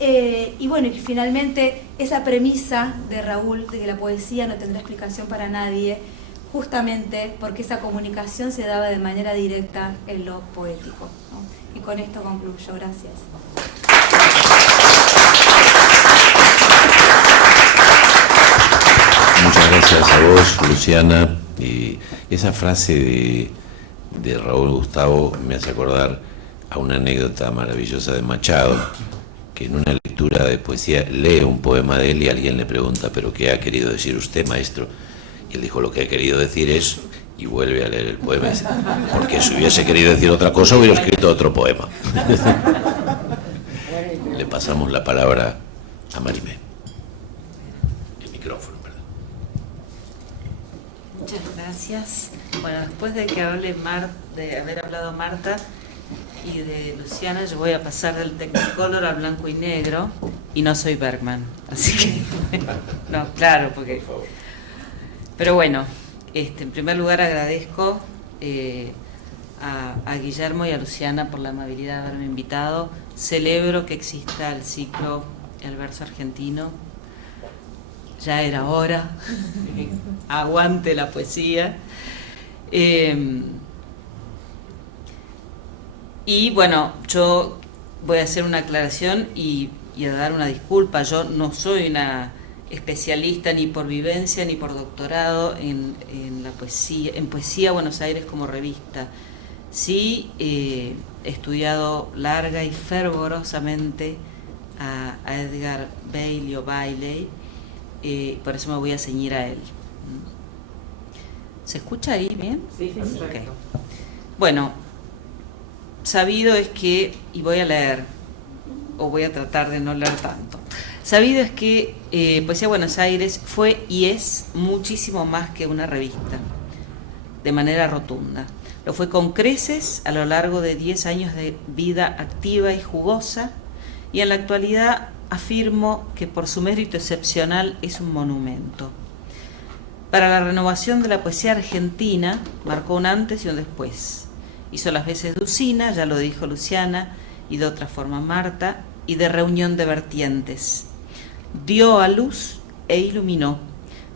Y bueno, y finalmente esa premisa de Raúl de que la poesía no tendrá explicación para nadie, justamente porque esa comunicación se daba de manera directa en lo poético, ¿no? Y con esto concluyo. Gracias. Muchas gracias a vos, Luciana. Esa frase de Raúl Gustavo me hace acordar a una anécdota maravillosa de Machado, que en una lectura de poesía lee un poema de él y alguien le pregunta, ¿pero qué ha querido decir usted, maestro? Y él dijo, lo que ha querido decir es, y vuelve a leer el poema, porque si hubiese querido decir otra cosa hubiera escrito otro poema. Le pasamos la palabra a Marimé. El micrófono, perdón. Muchas gracias. Bueno, después de que hable de haber hablado Marta y de Luciana, yo voy a pasar del Technicolor al blanco y negro, y no soy Bergman, así que no, claro, porque por favor. Pero bueno, en primer lugar agradezco a Guillermo y a Luciana por la amabilidad de haberme invitado. Celebro que exista el ciclo El Verso Argentino. Ya era hora. Aguante la poesía. Y bueno, yo voy a hacer una aclaración y a dar una disculpa. Yo no soy una especialista ni por vivencia ni por doctorado en la poesía, en Poesía Buenos Aires como revista. Sí he estudiado larga y fervorosamente a Edgar Bailey o Bailey, por eso me voy a ceñir a él. ¿Se escucha ahí bien? Sí, sí, perfecto. Okay. Bueno, sabido es que, y voy a leer, o voy a tratar de no leer tanto. Sabido es que Poesía Buenos Aires fue y es muchísimo más que una revista, de manera rotunda. Lo fue con creces a lo largo de 10 años de vida activa y jugosa, y en la actualidad afirmo que por su mérito excepcional es un monumento. Para la renovación de la poesía argentina marcó un antes y un después. Hizo las veces de usina, ya lo dijo Luciana, y de otra forma Marta, y de reunión de vertientes. Dio a luz e iluminó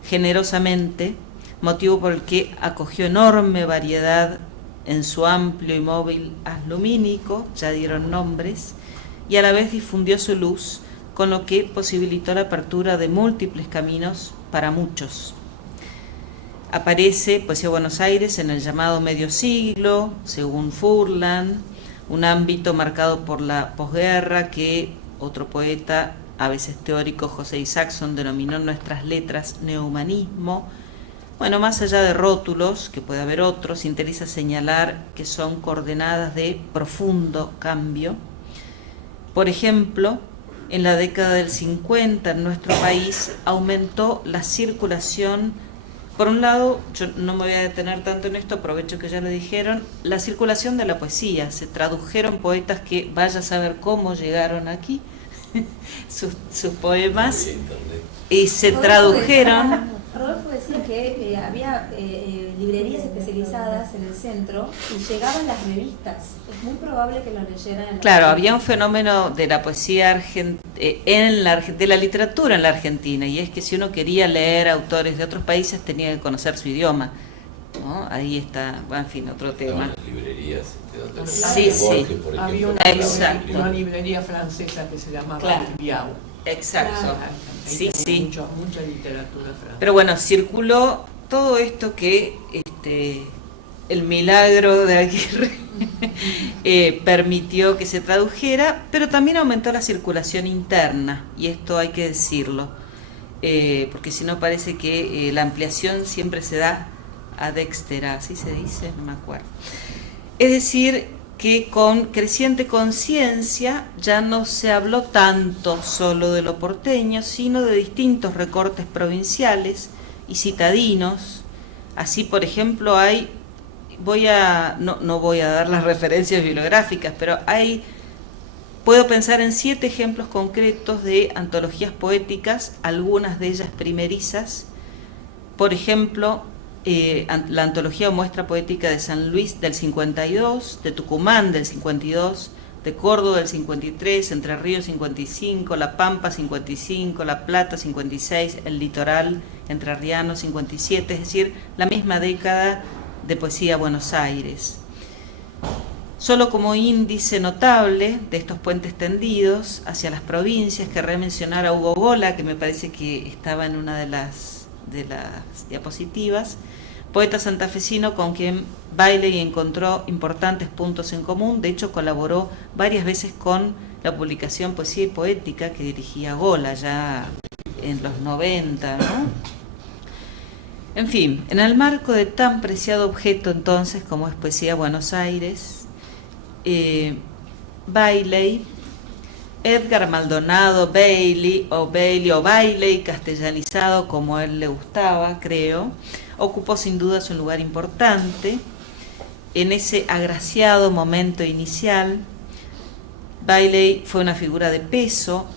generosamente, motivo por el que acogió enorme variedad en su amplio y móvil haz lumínico, ya dieron nombres, y a la vez difundió su luz, con lo que posibilitó la apertura de múltiples caminos para muchos. Aparece Poesía Buenos Aires en el llamado medio siglo, según Furlan, un ámbito marcado por la posguerra que otro poeta, a veces teórico, José Isaacson, denominó en nuestras letras neohumanismo. Bueno, más allá de rótulos, que puede haber otros, interesa señalar que son coordenadas de profundo cambio. Por ejemplo, en la década del 50 en nuestro país aumentó la circulación. Por un lado, yo no me voy a detener tanto en esto, aprovecho que ya lo dijeron, la circulación de la poesía. Se tradujeron poetas que vaya a saber cómo llegaron aquí, sus poemas, y se tradujeron. Rodolfo decía que había librerías especializadas en el centro y llegaban las revistas. Es muy probable que lo leyeran. Claro, había un fenómeno de la poesía de la literatura en la Argentina, y es que si uno quería leer autores de otros países tenía que conocer su idioma, ¿no? Ahí está, bueno, en fin, otro tema. Las librerías donde Sí, sí. por Había ejemplo, una librería francesa que se llamaba Claro. Biau. Exacto. Sí, sí. Mucha literatura francesa. Pero bueno, circuló todo esto que el milagro de Aguirre permitió que se tradujera, pero también aumentó la circulación interna, y esto hay que decirlo, porque si no parece que la ampliación siempre se da ad extera, ¿así se dice? No me acuerdo. Es decir, que con creciente conciencia ya no se habló tanto solo de lo porteño, sino de distintos recortes provinciales y citadinos. Así, por ejemplo, hay, no voy a dar las referencias bibliográficas, pero puedo pensar en 7 ejemplos concretos de antologías poéticas, algunas de ellas primerizas. Por ejemplo, la antología o muestra poética de San Luis del 52, de Tucumán del 52, de Córdoba el 53, Entre Ríos 55, La Pampa 55, La Plata 56, el Litoral entrerriano 57, es decir, la misma década de poesía Buenos Aires. Solo como índice notable de estos puentes tendidos hacia las provincias, querré mencionar a Hugo Gola, que me parece que estaba en una de las diapositivas, poeta santafesino con quien Bailey encontró importantes puntos en común. De hecho, colaboró varias veces con la publicación Poesía y Poética que dirigía Gola ya en los 90, ¿no? En fin, en el marco de tan preciado objeto entonces como es Poesía Buenos Aires, Bailey, Edgar Maldonado Bailey o Bailey, castellanizado como a él le gustaba, creo, ocupó sin duda un lugar importante en ese agraciado momento inicial. Bailey fue una figura de peso,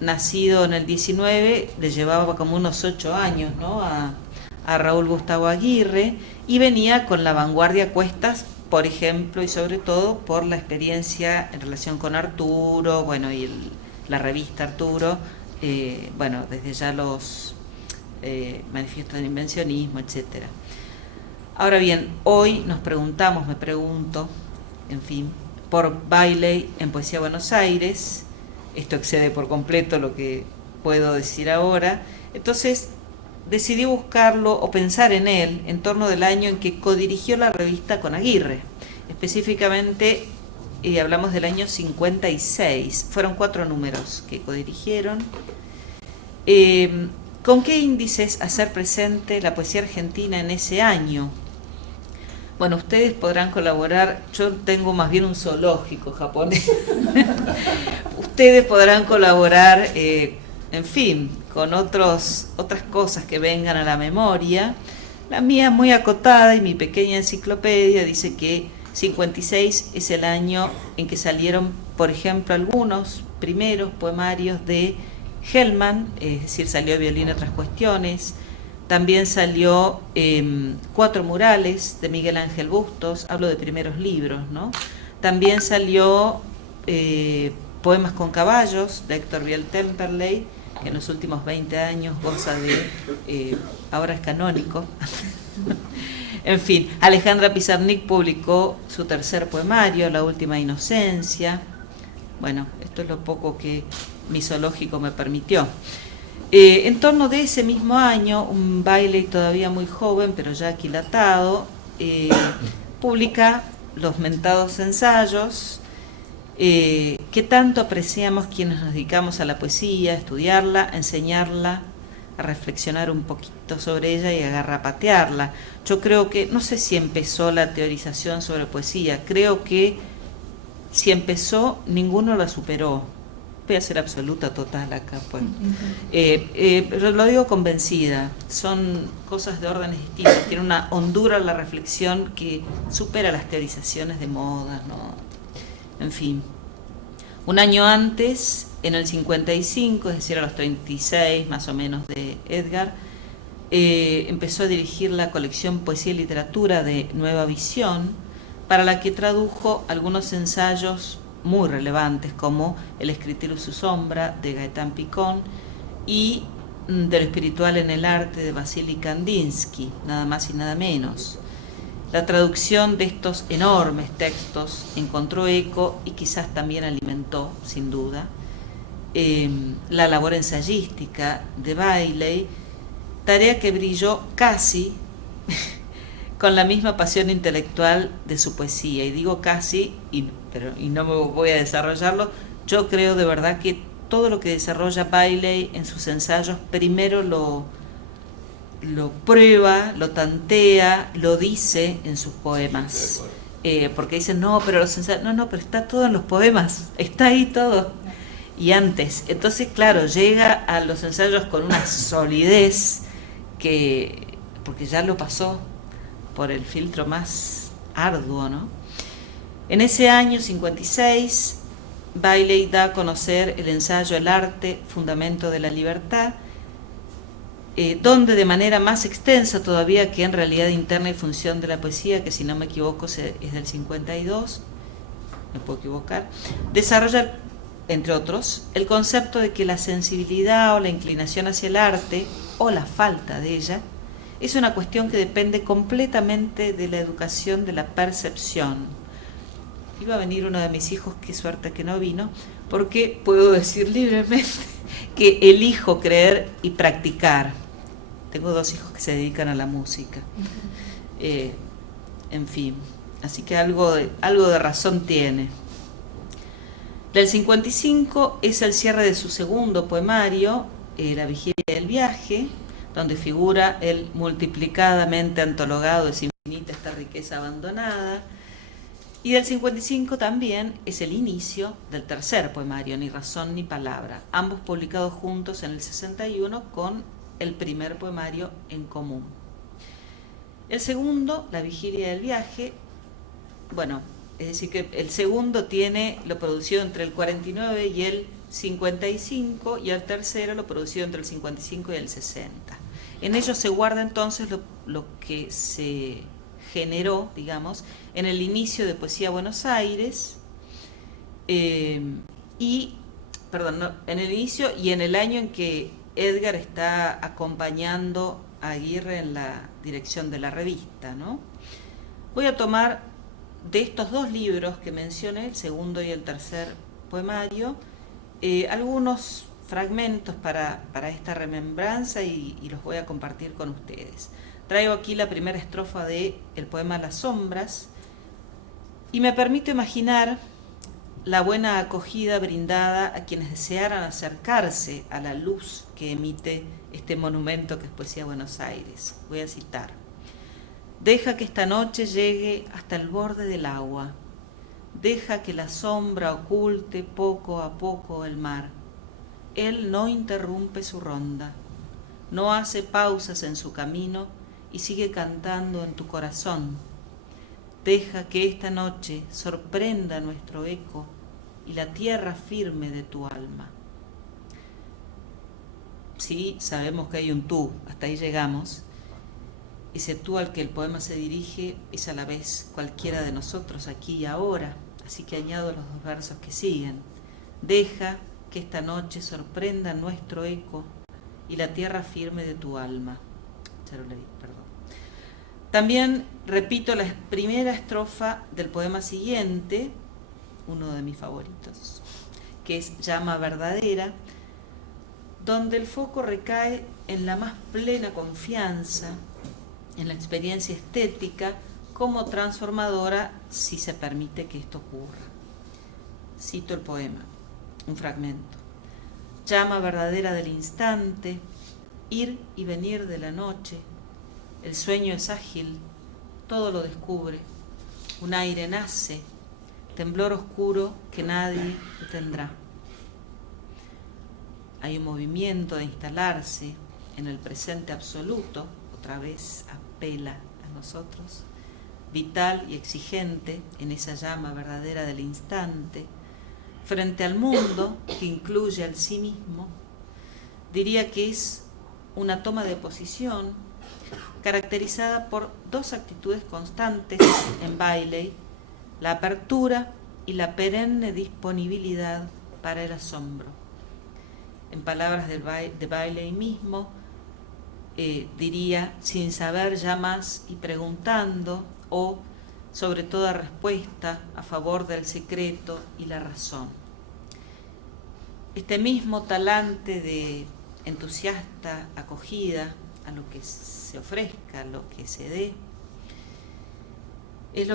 nacido en el 19, le llevaba como unos 8 años, ¿no?, a Raúl Gustavo Aguirre, y venía con la vanguardia a cuestas, por ejemplo, y sobre todo por la experiencia en relación con Arturo, bueno, y la revista Arturo, bueno, desde ya los manifiestos del invencionismo, etcétera. Ahora bien, hoy nos preguntamos, me pregunto, en fin, por Bailey en Poesía Buenos Aires. Esto excede por completo lo que puedo decir ahora. Entonces, decidí buscarlo o pensar en él en torno del año en que codirigió la revista con Aguirre. Específicamente, hablamos del año 56. Fueron 4 números que codirigieron. ¿Con qué índices hacer presente la poesía argentina en ese año? Bueno, ustedes podrán colaborar. Yo tengo más bien un zoológico japonés. Ustedes podrán colaborar, en fin, con otras cosas que vengan a la memoria. La mía muy acotada y mi pequeña enciclopedia dice que 56 es el año en que salieron, por ejemplo, algunos primeros poemarios de Hellman, es decir, salió Violín y otras cuestiones. También salió 4 murales de Miguel Ángel Bustos, hablo de primeros libros, ¿no? También salió Poemas con caballos de Héctor Biel Temperley, que en los últimos 20 años goza de, ahora es canónico. En fin, Alejandra Pizarnik publicó su 3er poemario, La Última Inocencia. Bueno, esto es lo poco que mi zoológico me permitió. En torno de ese mismo año, un Bailey todavía muy joven, pero ya aquilatado, publica los mentados ensayos, que tanto apreciamos quienes nos dedicamos a la poesía, a estudiarla, a enseñarla, a reflexionar un poquito sobre ella y a garrapatearla. Yo creo que, no sé si empezó la teorización sobre poesía, creo que si empezó, ninguno la superó. Voy a ser absoluta, total acá, pues. Pero lo digo convencida, son cosas de órdenes distintos, tiene una hondura en la reflexión que supera las teorizaciones de moda, ¿no? En fin. Un año antes, en el 55, es decir, a los 36 más o menos de Edgar, empezó a dirigir la colección Poesía y Literatura de Nueva Visión, para la que tradujo algunos ensayos muy relevantes como El escritor y su sombra de Gaetán Picón y De lo espiritual en el arte de Vasily Kandinsky, nada más y nada menos. La traducción de estos enormes textos encontró eco y quizás también alimentó, sin duda, la labor ensayística de Bailey, tarea que brilló casi con la misma pasión intelectual de su poesía. Y digo casi, y no me voy a desarrollarlo, yo creo de verdad que todo lo que desarrolla Bailey en sus ensayos, primero lo prueba, lo tantea, lo dice en sus poemas. Porque dicen, no, pero los ensayos, no, pero está todo en los poemas, está ahí todo. Y antes, entonces claro, llega a los ensayos con una solidez porque ya lo pasó por el filtro más arduo, ¿no? En ese año 56, Bailey da a conocer el ensayo El arte, fundamento de la libertad, donde de manera más extensa todavía que en realidad interna y función de la poesía, que si no me equivoco es del 52, me puedo equivocar, desarrolla, entre otros, el concepto de que la sensibilidad o la inclinación hacia el arte, o la falta de ella, es una cuestión que depende completamente de la educación de la percepción. Iba a venir uno de mis hijos, qué suerte que no vino, porque puedo decir libremente que elijo creer y practicar. Tengo 2 hijos que se dedican a la música. En fin, así que algo de razón tiene. Del 55 es el cierre de su segundo poemario, La vigilia del viaje, donde figura el multiplicadamente antologado Es infinita esta riqueza abandonada. Y del 55 también es el inicio del tercer poemario, Ni razón ni palabra, ambos publicados juntos en el 61 con el primer poemario en común. El segundo, La vigilia del viaje, bueno, es decir que el segundo tiene lo producido entre el 49 y el 55 y el tercero lo producido entre el 55 y el 60. En ellos se guarda entonces lo que se generó, digamos, en el inicio de Poesía Buenos Aires, en el inicio y en el año en que Edgar está acompañando a Aguirre en la dirección de la revista, ¿no? Voy a tomar de estos 2 libros que mencioné, el segundo y el tercer poemario, algunos fragmentos para esta remembranza y los voy a compartir con ustedes. Traigo aquí la primera estrofa del poema Las sombras y me permito imaginar la buena acogida brindada a quienes desearan acercarse a la luz que emite este monumento que es Poesía Buenos Aires. Voy a citar: deja que esta noche llegue hasta el borde del agua, deja que la sombra oculte poco a poco el mar. Él no interrumpe su ronda, no hace pausas en su camino y sigue cantando en tu corazón. Deja que esta noche sorprenda nuestro eco y la tierra firme de tu alma. Sí, sabemos que hay un tú, hasta ahí llegamos. Ese tú al que el poema se dirige es a la vez cualquiera de nosotros aquí y ahora, así que añado los 2 versos que siguen. Deja que esta noche sorprenda nuestro eco y la tierra firme de tu alma. Ya lo leí, perdón. También repito la primera estrofa del poema siguiente, uno de mis favoritos, que es Llama verdadera, donde el foco recae en la más plena confianza, en la experiencia estética como transformadora si se permite que esto ocurra. Cito el poema, un fragmento. Llama verdadera del instante, ir y venir de la noche, el sueño es ágil, todo lo descubre, un aire nace, temblor oscuro que nadie detendrá. Hay un movimiento de instalarse en el presente absoluto, otra vez apela a nosotros, vital y exigente en esa llama verdadera del instante, frente al mundo que incluye al sí mismo. Diría que es una toma de posición caracterizada por 2 actitudes constantes en Bailey: la apertura y la perenne disponibilidad para el asombro. En palabras de Bailey mismo, diría, sin saber ya más y preguntando, o sobre toda respuesta a favor del secreto y la razón. Este mismo talante de entusiasta acogida a lo que se ofrezca, a lo que se dé, el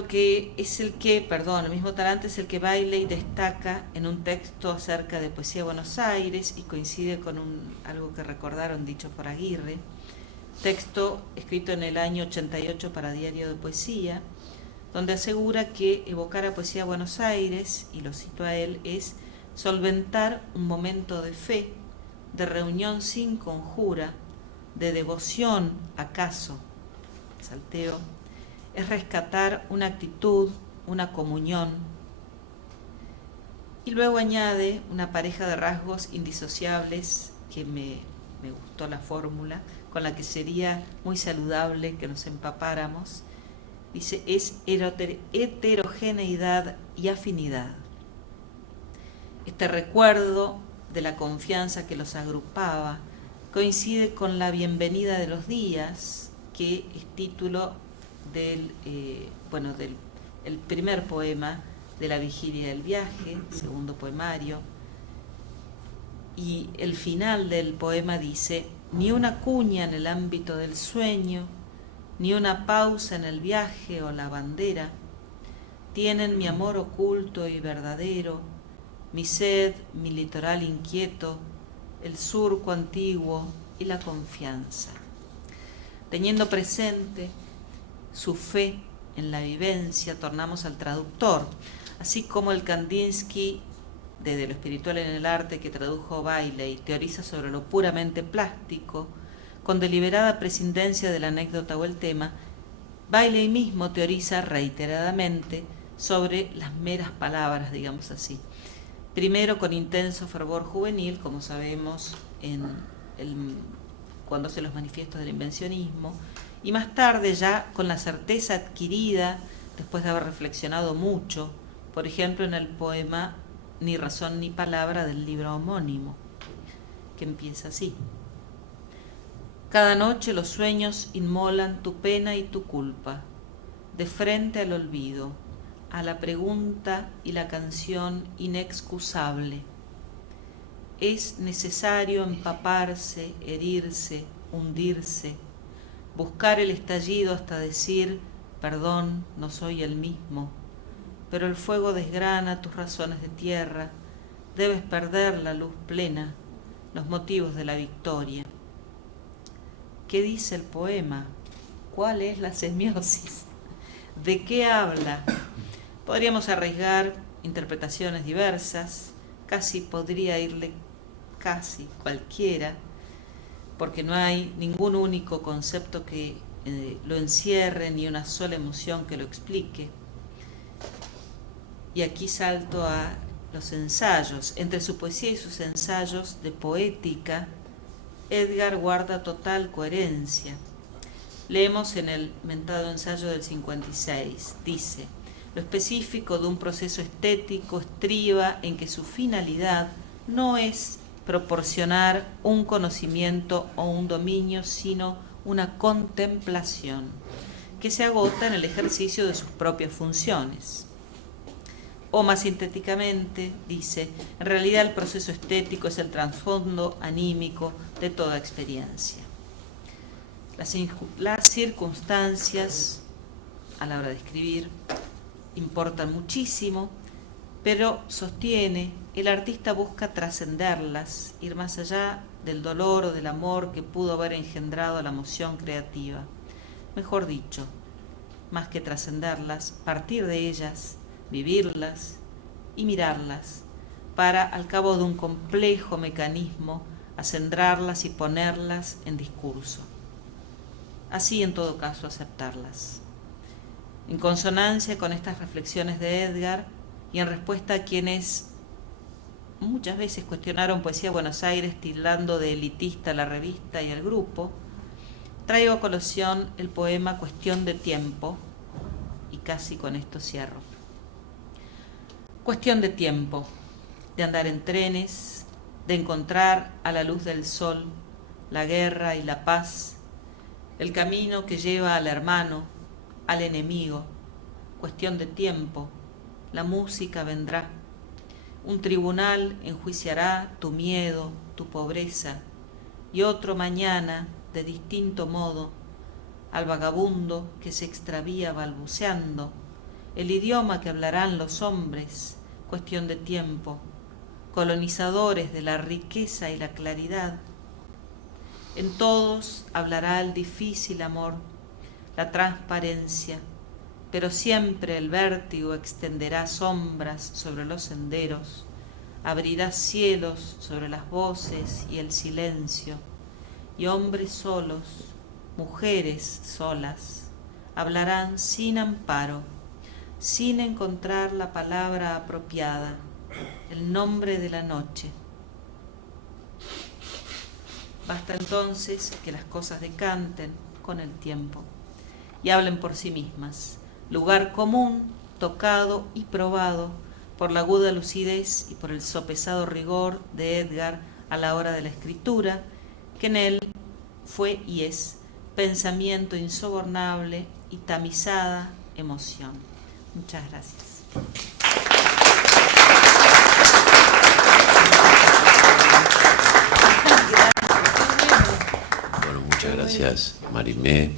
mismo talante es el que Bailey destaca en un texto acerca de Poesía Buenos Aires y coincide con algo que recordaron dicho por Aguirre, texto escrito en el año 88 para Diario de Poesía, donde asegura que evocar a Poesía Buenos Aires, y lo cito a él, es solventar un momento de fe, de reunión sin conjura, de devoción acaso, salteo, es rescatar una actitud, una comunión. Y luego añade una pareja de rasgos indisociables que me gustó la fórmula, con la que sería muy saludable que nos empapáramos, Dice, es heterogeneidad y afinidad. Este recuerdo de la confianza que los agrupaba coincide con la bienvenida de los días, que es título del el primer poema de la vigilia del viaje, segundo poemario. Y el final del poema dice: ni una cuña en el ámbito del sueño, ni una pausa en el viaje o la bandera, tienen mi amor oculto y verdadero, mi sed, mi litoral inquieto, el surco antiguo y la confianza. Teniendo presente su fe en la vivencia, tornamos al traductor, así como el Kandinsky, desde lo espiritual en el arte, que tradujo Bailey, teoriza sobre lo puramente plástico, con deliberada prescindencia de la anécdota o el tema. Bailey mismo teoriza reiteradamente sobre las meras palabras, digamos así. Primero con intenso fervor juvenil, como sabemos, cuando hace los manifiestos del invencionismo, y más tarde ya con la certeza adquirida después de haber reflexionado mucho, por ejemplo en el poema Ni razón ni palabra del libro homónimo, que empieza así: cada noche los sueños inmolan tu pena y tu culpa, de frente al olvido, a la pregunta y la canción inexcusable. Es necesario empaparse, herirse, hundirse, buscar el estallido hasta decir: perdón, no soy el mismo. Pero el fuego desgrana tus razones de tierra, debes perder la luz plena, los motivos de la victoria. ¿Qué dice el poema? ¿Cuál es la semiosis? ¿De qué habla? Podríamos arriesgar interpretaciones diversas, casi podría irle casi cualquiera, porque no hay ningún único concepto que lo encierre, ni una sola emoción que lo explique. Y aquí salto a los ensayos. Entre su poesía y sus ensayos de poética, Edgar guarda total coherencia. Leemos en el mentado ensayo del 56, dice: lo específico de un proceso estético estriba en que su finalidad no es proporcionar un conocimiento o un dominio, sino una contemplación que se agota en el ejercicio de sus propias funciones. O más sintéticamente, dice, en realidad el proceso estético es el trasfondo anímico de toda experiencia. Las circunstancias a la hora de escribir importan muchísimo, pero sostiene, el artista busca trascenderlas, ir más allá del dolor o del amor que pudo haber engendrado la emoción creativa. Mejor dicho, más que trascenderlas, partir de ellas, vivirlas y mirarlas, para, al cabo de un complejo mecanismo, acendrarlas y ponerlas en discurso. Así, en todo caso, aceptarlas. En consonancia con estas reflexiones de Edgar, y en respuesta a quienes muchas veces cuestionaron Poesía Buenos Aires tildando de elitista la revista y el grupo, traigo a colación el poema Cuestión de tiempo, y casi con esto cierro. Cuestión de tiempo, de andar en trenes, de encontrar a la luz del sol la guerra y la paz, el camino que lleva al hermano, al enemigo. Cuestión de tiempo, la música vendrá. Un tribunal enjuiciará tu miedo, tu pobreza, y otro mañana, de distinto modo, al vagabundo que se extravía balbuceando, el idioma que hablarán los hombres. Cuestión de tiempo, colonizadores de la riqueza y la claridad. En todos hablará el difícil amor, la transparencia, pero siempre el vértigo extenderá sombras sobre los senderos, abrirá cielos sobre las voces y el silencio, y hombres solos, mujeres solas, hablarán sin amparo, sin encontrar la palabra apropiada, el nombre de la noche. Basta entonces que las cosas decanten con el tiempo y hablen por sí mismas, lugar común, tocado y probado por la aguda lucidez y por el sopesado rigor de Edgar a la hora de la escritura, que en él fue y es pensamiento insobornable y tamizada emoción. Muchas gracias. Bueno, muchas gracias, Marimé.